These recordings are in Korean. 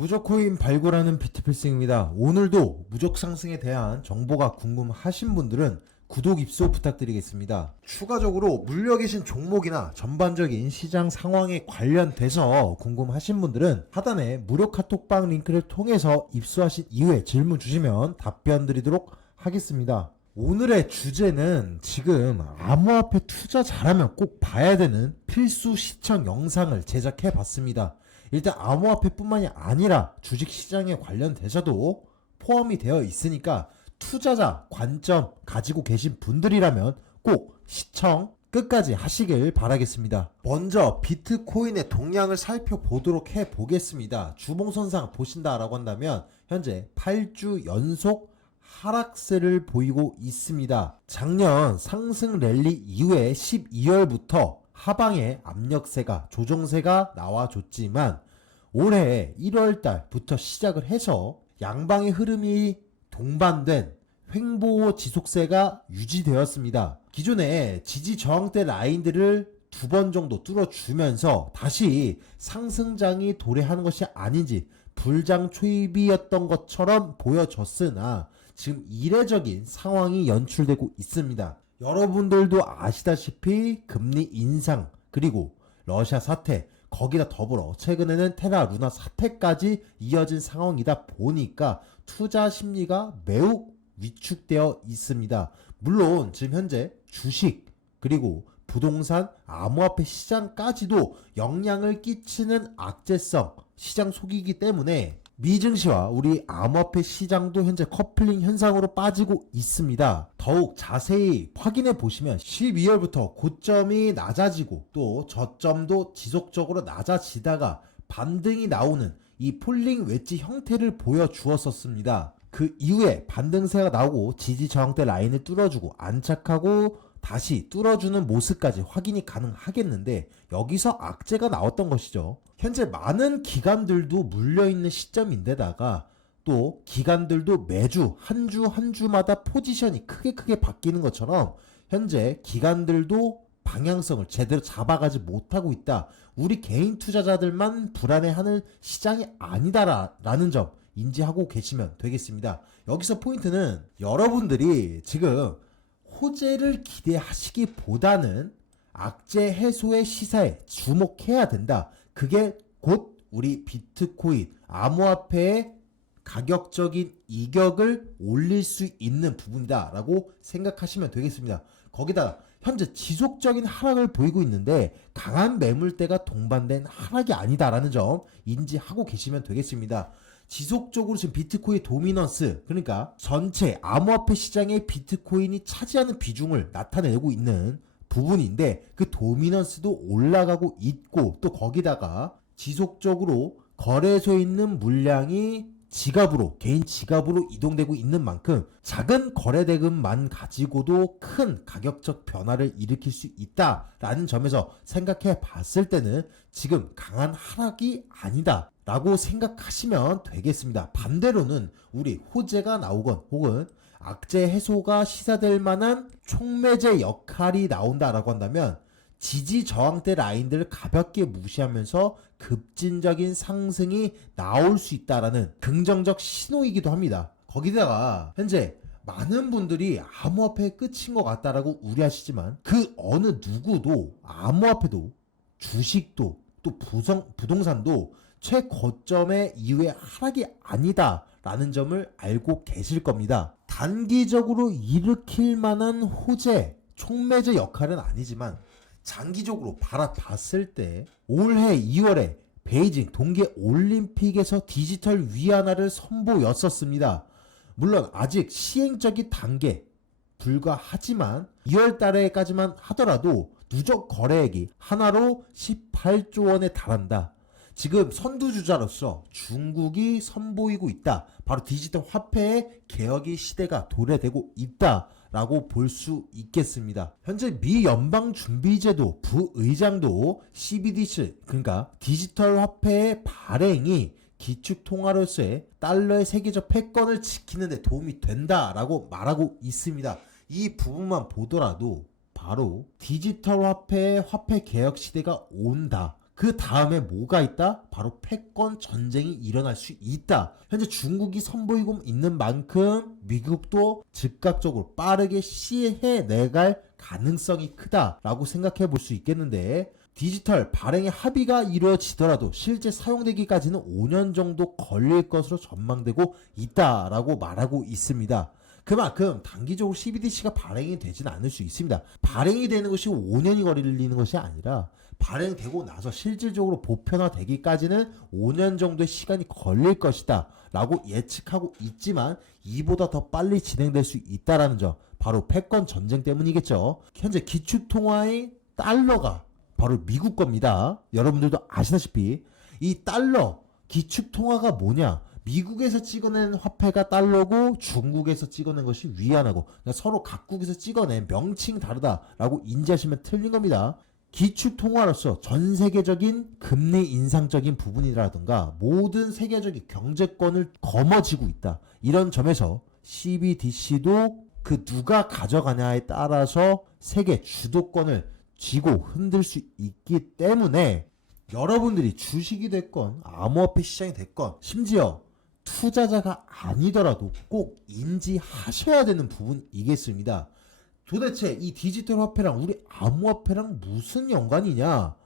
무적코인 발굴하는 비트필승입니다. 오늘도 무적 상승에 대한 정보가 궁금하신 분들은 구독 입소 부탁드리겠습니다. 추가적으로 물려 계신 종목이나 전반적인 시장 상황에 관련돼서 궁금하신 분들은 하단에 무료 카톡방 링크를 통해서 입수하신 이후에 질문 주시면 답변 드리도록 하겠습니다. 오늘의 주제는 지금 암호화폐 투자 잘하면 꼭 봐야 되는 필수 시청 영상을 제작해 봤습니다. 일단 암호화폐뿐만이 아니라 주식시장에 관련돼서도 포함이 되어 있으니까 투자자 관점 가지고 계신 분들이라면 꼭 시청 끝까지 하시길 바라겠습니다. 먼저 비트코인의 동향을 살펴보도록 해 보겠습니다. 주봉선상 보신다라고 한다면 현재 8주 연속 하락세를 보이고 있습니다. 작년 상승 랠리 이후에 12월부터 하방에 압력세가 조정세가 나와줬지만 올해 1월 달부터 시작을 해서 양방의 흐름이 동반된 횡보 지속세가 유지되었습니다. 기존의 지지 저항대 라인들을 두 번 정도 뚫어주면서 다시 상승장이 도래하는 것이 아닌지 불장 초입이었던 것처럼 보여졌으나 지금 이례적인 상황이 연출되고 있습니다. 여러분들도 아시다시피 금리 인상 그리고 러시아 사태 거기다 더불어 최근에는 테라 루나 사태까지 이어진 상황이다 보니까 투자 심리가 매우 위축되어 있습니다. 물론 지금 현재 주식 그리고 부동산, 암호화폐 시장까지도 영향을 끼치는 악재성 시장 속이기 때문에 미증시와 우리 암호화폐 시장도 현재 커플링 현상으로 빠지고 있습니다. 더욱 자세히 확인해 보시면 12월부터 고점이 낮아지고 또 저점도 지속적으로 낮아지다가 반등이 나오는 이 폴링 웨지 형태를 보여주었었습니다. 그 이후에 반등세가 나오고 지지 저항대 라인을 뚫어주고 안착하고 다시 뚫어주는 모습까지 확인이 가능하겠는데 여기서 악재가 나왔던 것이죠. 현재 많은 기관들도 물려있는 시점인데다가 또 기관들도 매주 한주한 주마다 포지션이 크게 크게 바뀌는 것처럼 현재 기관들도 방향성을 제대로 잡아가지 못하고 있다. 우리 개인 투자자들만 불안해하는 시장이 아니다라는 점 인지하고 계시면 되겠습니다. 여기서 포인트는 여러분들이 지금 호재를 기대하시기보다는 악재 해소의 시사에 주목해야 된다. 그게 곧 우리 비트코인, 암호화폐의 가격적인 이격을 올릴 수 있는 부분이다라고 생각하시면 되겠습니다. 거기다 현재 지속적인 하락을 보이고 있는데 강한 매물대가 동반된 하락이 아니다라는 점 인지하고 계시면 되겠습니다. 지속적으로 지금 비트코인 도미넌스 그러니까 전체 암호화폐 시장의 비트코인이 차지하는 비중을 나타내고 있는 부분인데 그 도미넌스도 올라가고 있고 또 거기다가 지속적으로 거래소에 있는 물량이 지갑으로 개인 지갑으로 이동되고 있는 만큼 작은 거래 대금만 가지고도 큰 가격적 변화를 일으킬 수 있다라는 점에서 생각해 봤을 때는 지금 강한 하락이 아니다. 라고 생각하시면 되겠습니다. 반대로는 우리 호재가 나오건 혹은 악재 해소가 시사될 만한 촉매제 역할이 나온다라고 한다면 지지 저항대 라인들을 가볍게 무시하면서 급진적인 상승이 나올 수 있다라는 긍정적 신호이기도 합니다. 거기다가 현재 많은 분들이 암호화폐 끝인 것 같다라고 우려하시지만 그 어느 누구도 암호화폐도 주식도 또 부성, 부동산도 최고점의 이후에 하락이 아니다라는 점을 알고 계실 겁니다. 단기적으로 일으킬 만한 호재, 촉매제 역할은 아니지만 장기적으로 바라봤을 때 올해 2월에 베이징 동계 올림픽에서 디지털 위안화를 선보였었습니다. 물론 아직 시행적인 단계 불과하지만 2월 달에까지만 하더라도 누적 거래액이 하나로 18조 원에 달한다. 지금 선두주자로서 중국이 선보이고 있다. 바로 디지털 화폐의 개혁의 시대가 도래되고 있다. 라고 볼 수 있겠습니다. 현재 미 연방준비제도 부의장도 CBDC, 그러니까 디지털 화폐의 발행이 기축통화로서의 달러의 세계적 패권을 지키는 데 도움이 된다라고 말하고 있습니다. 이 부분만 보더라도 바로 디지털 화폐의 화폐 개혁 시대가 온다. 그 다음에 뭐가 있다? 바로 패권 전쟁이 일어날 수 있다. 현재 중국이 선보이고 있는 만큼 미국도 즉각적으로 빠르게 시해 내갈 가능성이 크다라고 생각해 볼 수 있겠는데 디지털 발행의 합의가 이루어지더라도 실제 사용되기까지는 5년 정도 걸릴 것으로 전망되고 있다라고 말하고 있습니다. 그만큼 단기적으로 CBDC가 발행이 되진 않을 수 있습니다. 발행이 되는 것이 5년이 걸리는 것이 아니라 발행되고 나서 실질적으로 보편화되기까지는 5년 정도의 시간이 걸릴 것이다 라고 예측하고 있지만 이보다 더 빨리 진행될 수 있다라는 점 바로 패권 전쟁 때문이겠죠. 현재 기축통화의 달러가 바로 미국 겁니다. 여러분들도 아시다시피 이 달러 기축통화가 뭐냐? 미국에서 찍어낸 화폐가 달러고 중국에서 찍어낸 것이 위안하고 그러니까 서로 각국에서 찍어낸 명칭 다르다라고 인지하시면 틀린 겁니다. 기축 통화로서 전 세계적인 금리 인상적인 부분이라든가 모든 세계적인 경제권을 거머쥐고 있다. 이런 점에서 CBDC도 그 누가 가져가냐에 따라서 세계 주도권을 쥐고 흔들 수 있기 때문에 여러분들이 주식이 됐건 암호화폐 시장이 됐건 심지어 투자자가 아니더라도 꼭 인지하셔야 되는 부분이겠습니다. 도대체 이 디지털 화폐랑 우리 암호화폐랑 무슨 연관이냐?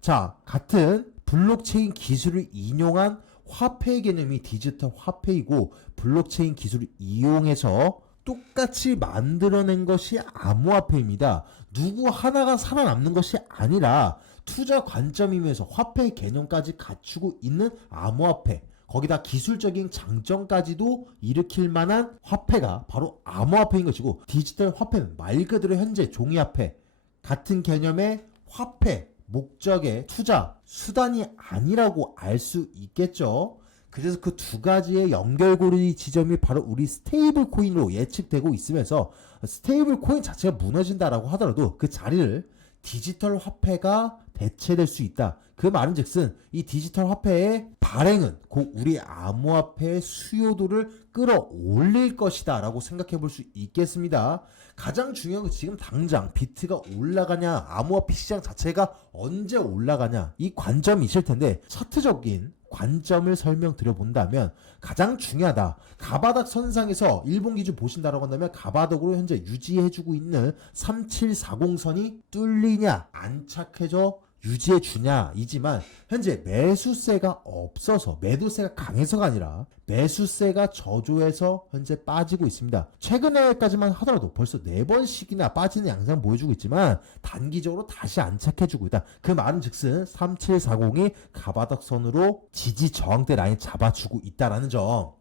자, 같은 블록체인 기술을 인용한 화폐 개념이 디지털 화폐이고 블록체인 기술을 이용해서 똑같이 만들어낸 것이 암호화폐입니다. 누구 하나가 살아남는 것이 아니라 투자 관점이면서 화폐 개념까지 갖추고 있는 암호화폐. 거기다 기술적인 장점까지도 일으킬 만한 화폐가 바로 암호화폐인 것이고 디지털 화폐는 말 그대로 현재 종이화폐 같은 개념의 화폐 목적의 투자 수단이 아니라고 알 수 있겠죠. 그래서 그 두 가지의 연결고리 지점이 바로 우리 스테이블 코인으로 예측되고 있으면서 스테이블 코인 자체가 무너진다라고 하더라도 그 자리를 디지털 화폐가 대체될 수 있다. 그 말은 즉슨 이 디지털 화폐의 발행은 곧 우리 암호화폐의 수요도를 끌어올릴 것이다 라고 생각해 볼 수 있겠습니다. 가장 중요한 건 지금 당장 비트가 올라가냐 암호화폐 시장 자체가 언제 올라가냐 이 관점이 있을 텐데 차트적인 관점을 설명드려 본다면 가장 중요하다. 가바닥 선상에서 일본 기준 보신다라고 한다면 가바닥으로 현재 유지해주고 있는 3740선이 뚫리냐 안착해져 유지해 주냐 이지만 현재 매수세가 없어서 매도세가 강해서가 아니라 매수세가 저조해서 현재 빠지고 있습니다. 최근에까지만 하더라도 벌써 네 번씩이나 빠지는 양상 보여주고 있지만 단기적으로 다시 안착해주고 있다. 그 말은 즉슨 3740이 가바닥선으로 지지 저항대 라인 잡아주고 있다라는 점.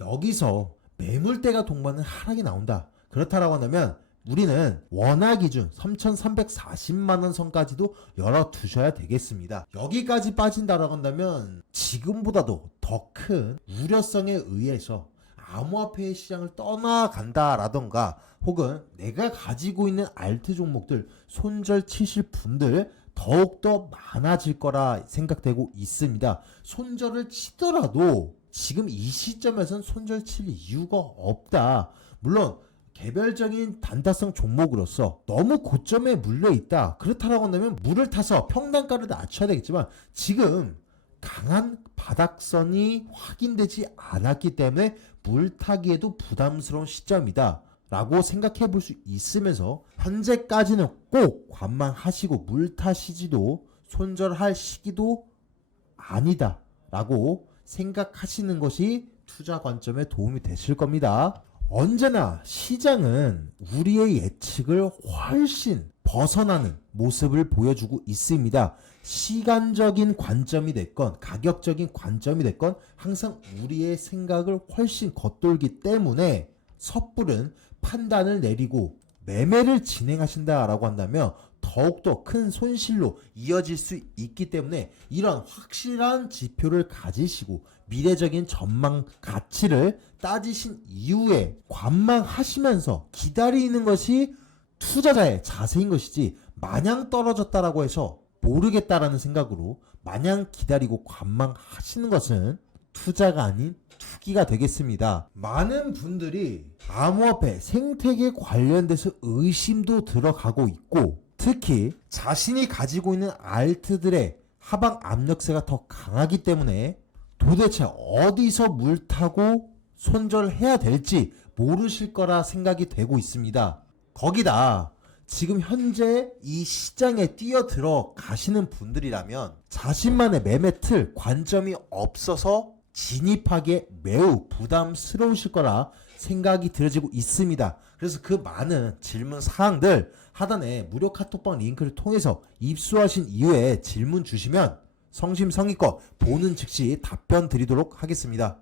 여기서 매물대가 동반은 하락이 나온다. 그렇다라고 한다면 우리는 원화 기준 3,340만원 선까지도 열어두셔야 되겠습니다. 여기까지 빠진다라고 한다면 지금보다도 더 큰 우려성에 의해서 암호화폐 시장을 떠나간다라던가 혹은 내가 가지고 있는 알트 종목들 손절 치실 분들 더욱더 많아질 거라 생각되고 있습니다. 손절을 치더라도 지금 이 시점에선 손절 칠 이유가 없다. 물론 개별적인 단타성 종목으로서 너무 고점에 물려 있다. 그렇다라고 한다면 물을 타서 평단가를 낮춰야 되겠지만 지금 강한 바닥선이 확인되지 않았기 때문에 물 타기에도 부담스러운 시점이다. 라고 생각해 볼 수 있으면서 현재까지는 꼭 관망하시고 물 타시지도 손절할 시기도 아니다. 라고 생각하시는 것이 투자 관점에 도움이 되실 겁니다. 언제나 시장은 우리의 예측을 훨씬 벗어나는 모습을 보여주고 있습니다. 시간적인 관점이 됐건 가격적인 관점이 됐건 항상 우리의 생각을 훨씬 겉돌기 때문에 섣부른 판단을 내리고 매매를 진행하신다라고 한다면 더욱더 큰 손실로 이어질 수 있기 때문에 이런 확실한 지표를 가지시고 미래적인 전망 가치를 따지신 이후에 관망하시면서 기다리는 것이 투자자의 자세인 것이지 마냥 떨어졌다라고 해서 모르겠다라는 생각으로 마냥 기다리고 관망하시는 것은 투자가 아닌 투기가 되겠습니다. 많은 분들이 암호화폐 생태계 관련돼서 의심도 들어가고 있고 특히 자신이 가지고 있는 알트들의 하방 압력세가 더 강하기 때문에 도대체 어디서 물 타고 손절해야 될지 모르실 거라 생각이 되고 있습니다. 거기다 지금 현재 이 시장에 뛰어들어 가시는 분들이라면 자신만의 매매 틀 관점이 없어서 진입하기에 매우 부담스러우실 거라 생각이 들어지고 있습니다. 그래서 그 많은 질문 사항들 하단에 무료 카톡방 링크를 통해서 입수하신 이후에 질문 주시면 성심성의껏 보는 즉시 답변 드리도록 하겠습니다.